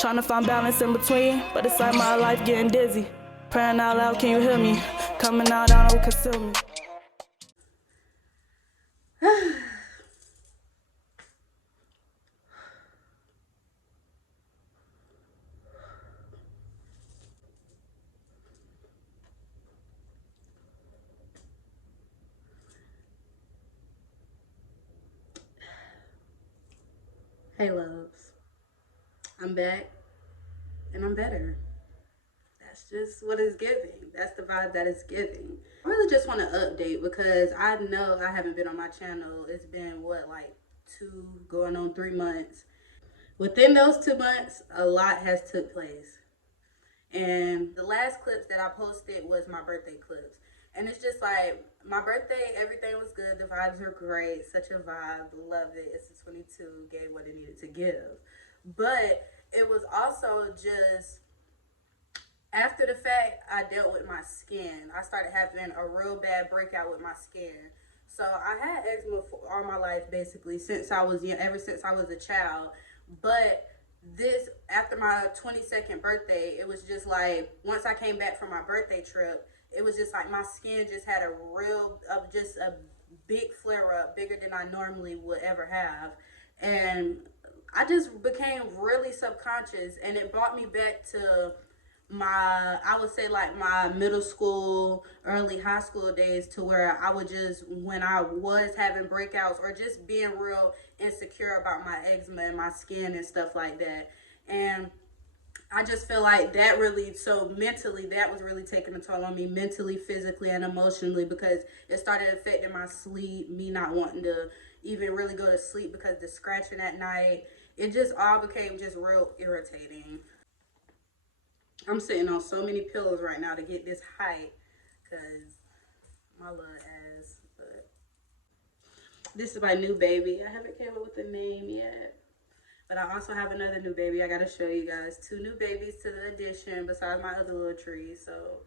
Trying to find balance in between, but it's like my life getting dizzy. Praying out loud, can you hear me? Coming out, I don't consume me. Hey loves, I'm back and I'm better. That's just what it's giving. That's the vibe that it's giving. I really just want to update because I know I haven't been on my channel. It's been what, like 3 months. Within those 2 months, a lot has took place. And the last clips that I posted was my birthday clips. And it's just like, my birthday, everything was good. The vibes are great. Such a vibe. Love it. It's a 22. Gave what it needed to give. But it was also just, after the fact, I dealt with my skin. I started having a real bad breakout with my skin. So I had eczema for all my life, basically, since I was young, ever since I was a child. But this, after my 22nd birthday, it was just like, once I came back from my birthday trip, it was just like my skin just had a real, just a big flare up, bigger than I normally would ever have. And I just became really subconscious, and it brought me back to my, I would say like my middle school, early high school days, to where I would just, when I was having breakouts or just being real insecure about my eczema and my skin and stuff like that. And I just feel like that really, so mentally, that was really taking a toll on me, mentally, physically, and emotionally, because it started affecting my sleep, me not wanting to even really go to sleep because the scratching at night, it just all became just real irritating. I'm sitting on so many pillows right now to get this height, because my little ass. But this is my new baby. I haven't came up with a name yet. But I also have another new baby I gotta show you guys. 2 new babies to the addition besides my other little tree. So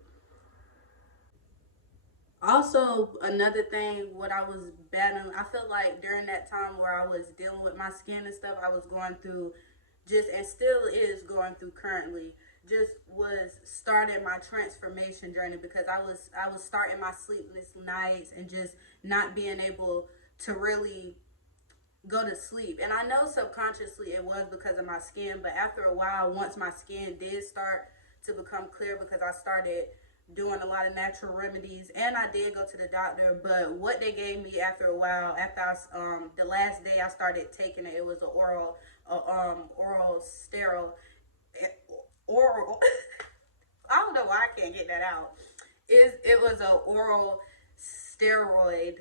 also another thing, what I was battling, I feel like during that time where I was dealing with my skin and stuff, I was going through just, and still is going through currently, just was starting my transformation journey, because I was starting my sleepless nights and just not being able to really go to sleep. And I know subconsciously it was because of my skin, but after a while, once my skin did start to become clear, because I started doing a lot of natural remedies, and I did go to the doctor, but what they gave me after a while, after the last day I started taking it, it was an oral sterile, oral I don't know why I can't get that out. It was an oral steroid,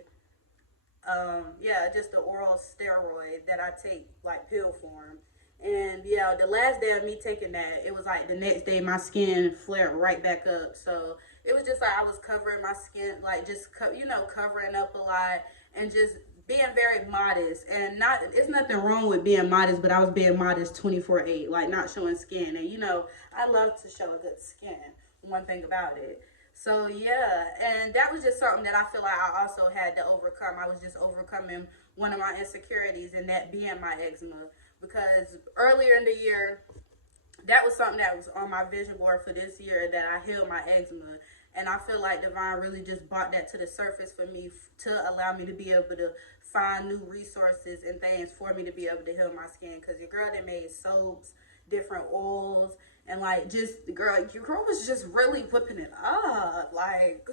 yeah, just the oral steroid that I take like pill form. And yeah, the last day of me taking that, it was like the next day my skin flared right back up. So it was just like I was covering my skin, like just covering up a lot, and just being very modest. And not, it's nothing wrong with being modest, but I was being modest 24/8, like not showing skin. And I love to show a good skin, one thing about it. So yeah, and that was just something that I feel like I also had to overcome. I was just overcoming one of my insecurities, and that being my eczema. Because earlier in the year, that was something that was on my vision board for this year, that I healed my eczema. And I feel like Divine really just brought that to the surface for me, to allow me to be able to find new resources and things for me to be able to heal my skin. Because your girl, that made soaps, different oils, and like just, your girl was just really whipping it up. Like,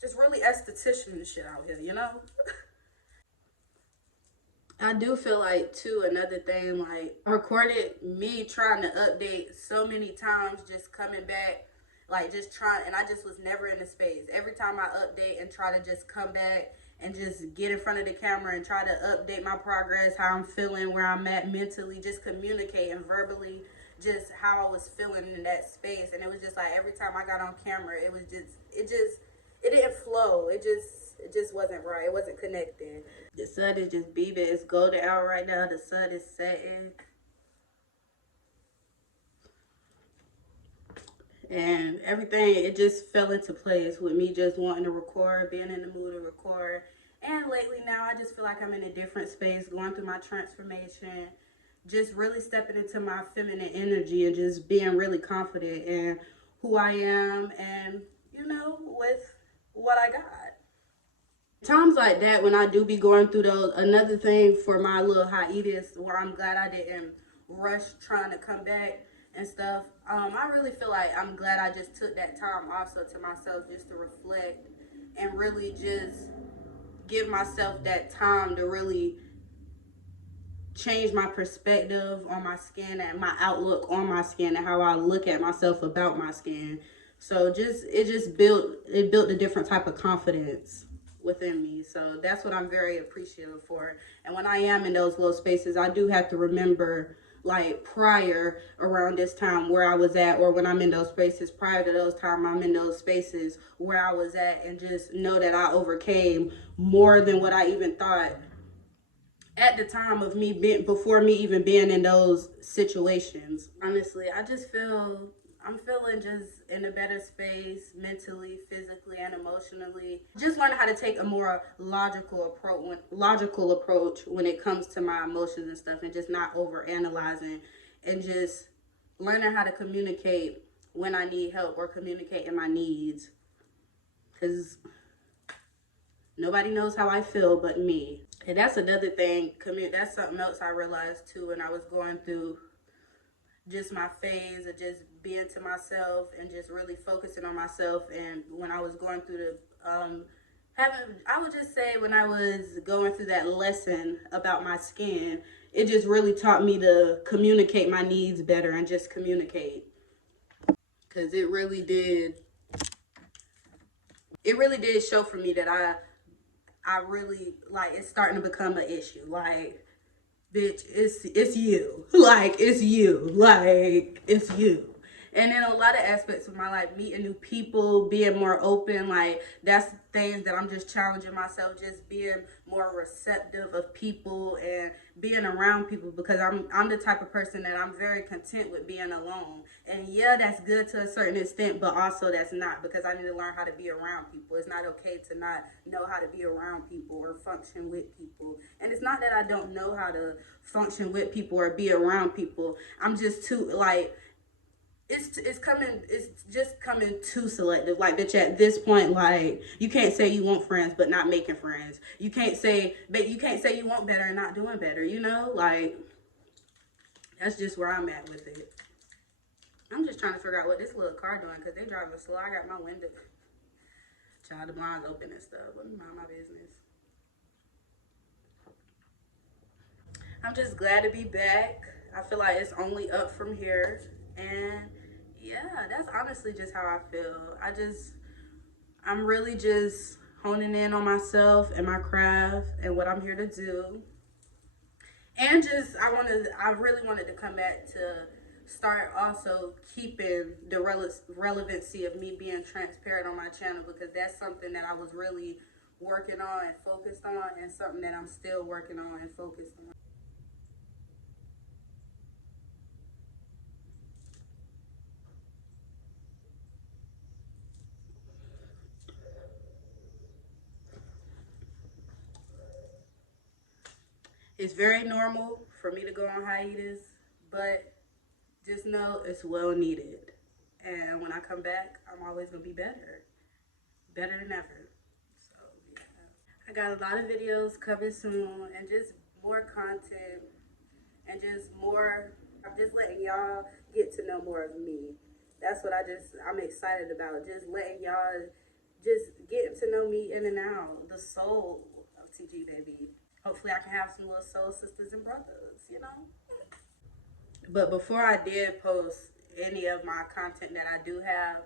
just really esthetician and shit out here. I do feel like too, another thing, like I recorded me trying to update so many times, just coming back, like just trying, and I just was never in the space. Every time I update and try to just come back and just get in front of the camera and try to update my progress, how I'm feeling, where I'm at mentally, just communicating verbally, just how I was feeling in that space. And it was just like every time I got on camera, it was just, it didn't flow. It just wasn't right. It wasn't connected. The sun is just beaming. It's golden hour right now. The sun is setting. And everything, it just fell into place with me just wanting to record, being in the mood to record. And lately now, I just feel like I'm in a different space, going through my transformation, just really stepping into my feminine energy and just being really confident in who I am and, you know, with what I got. Times like that, when I do be going through those, another thing for my little hiatus where I'm glad I didn't rush trying to come back and stuff, I really feel like I'm glad I just took that time also to myself just to reflect and really just give myself that time to really change my perspective on my skin and my outlook on my skin and how I look at myself about my skin. So it built a different type of confidence within me. So that's what I'm very appreciative for. And when I am in those little spaces, I do have to remember, like, prior around this time where I was at, or when I'm in those spaces prior to those time I'm in those spaces where I was at, and just know that I overcame more than what I even thought at the time of me being, before me even being in those situations. Honestly, I'm feeling just in a better space mentally, physically, and emotionally. Just learning how to take a more logical approach when it comes to my emotions and stuff, and just not over analyzing, and just learning how to communicate when I need help or communicating my needs, because nobody knows how I feel but me. And that's another thing, that's something else I realized too when I was going through just my phase of just being to myself and just really focusing on myself. And when I was going through I would just say when I was going through that lesson about my skin, it just really taught me to communicate my needs better and just communicate. Because it really did show for me that I really, like, it's starting to become an issue. Like, bitch, it's you. Like, it's you. Like, it's you. And in a lot of aspects of my life, meeting new people, being more open, like, that's things that I'm just challenging myself, just being more receptive of people and being around people, because I'm the type of person that I'm very content with being alone. And yeah, that's good to a certain extent, but also that's not, because I need to learn how to be around people. It's not okay to not know how to be around people or function with people. And it's not that I don't know how to function with people or be around people. I'm just too, like, it's just coming too selective. Like, bitch, at this point, like, you can't say you want friends but not making friends. You can't say you want better and not doing better, you know? Like, that's just where I'm at with it. I'm just trying to figure out what this little car doing, because they driving slow. I got my window, child, the blinds open and stuff. Let me mind my business. I'm just glad to be back. I feel like it's only up from here. And yeah, that's honestly just how I feel. I'm really just honing in on myself and my craft and what I'm here to do. And just, I really wanted to come back to start also keeping the relevancy of me being transparent on my channel, because that's something that I was really working on and focused on, and something that I'm still working on and focused on. It's very normal for me to go on hiatus, but just know it's well needed. And when I come back, I'm always gonna be better than ever. So yeah, I got a lot of videos coming soon, and just more content, and just more. I'm just letting y'all get to know more of me. That's what I'm excited about. Just letting y'all just get to know me in and out, the soul of TG, baby. Hopefully I can have some little soul sisters and brothers, you know? But before I did post any of my content that I do have,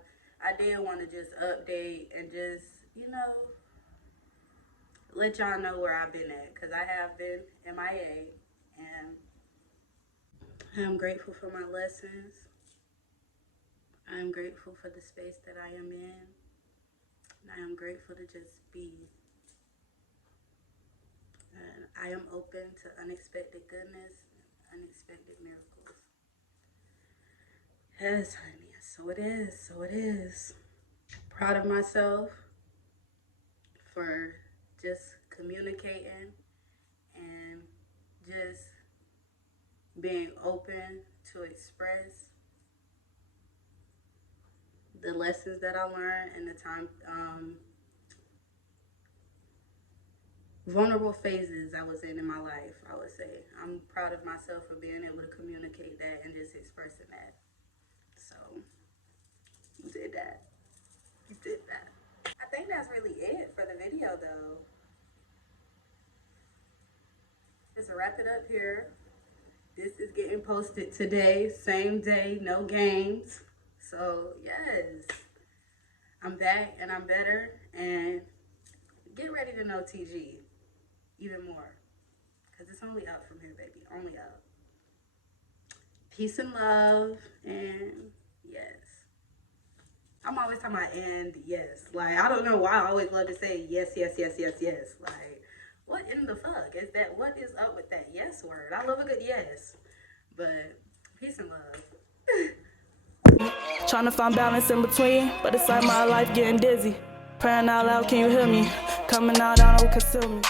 I did want to just update and just, you know, let y'all know where I've been at, because I have been MIA, and I'm grateful for my lessons. I'm grateful for the space that I am in. And I am grateful to just be. And I am open to unexpected goodness and unexpected miracles. Yes, honey. So it is. So it is. Proud of myself for just communicating and just being open to express the lessons that I learned in the time, vulnerable phases I was in my life, I would say. I'm proud of myself for being able to communicate that and just expressing that. So, you did that. You did that. I think that's really it for the video, though. Just to wrap it up here. This is getting posted today, same day, no games. So, yes. I'm back and I'm better. And get ready to know TG even more. Because it's only up from here, baby. Only up. Peace and love. And yes. I'm always talking about and yes. Like, I don't know why I always love to say yes, yes, yes, yes, yes. Like, what in the fuck is that? What is up with that yes word? I love a good yes. But peace and love. Trying to find balance in between, but it's like my life getting dizzy. Praying out loud, can you hear me? Coming out, I don't consume me.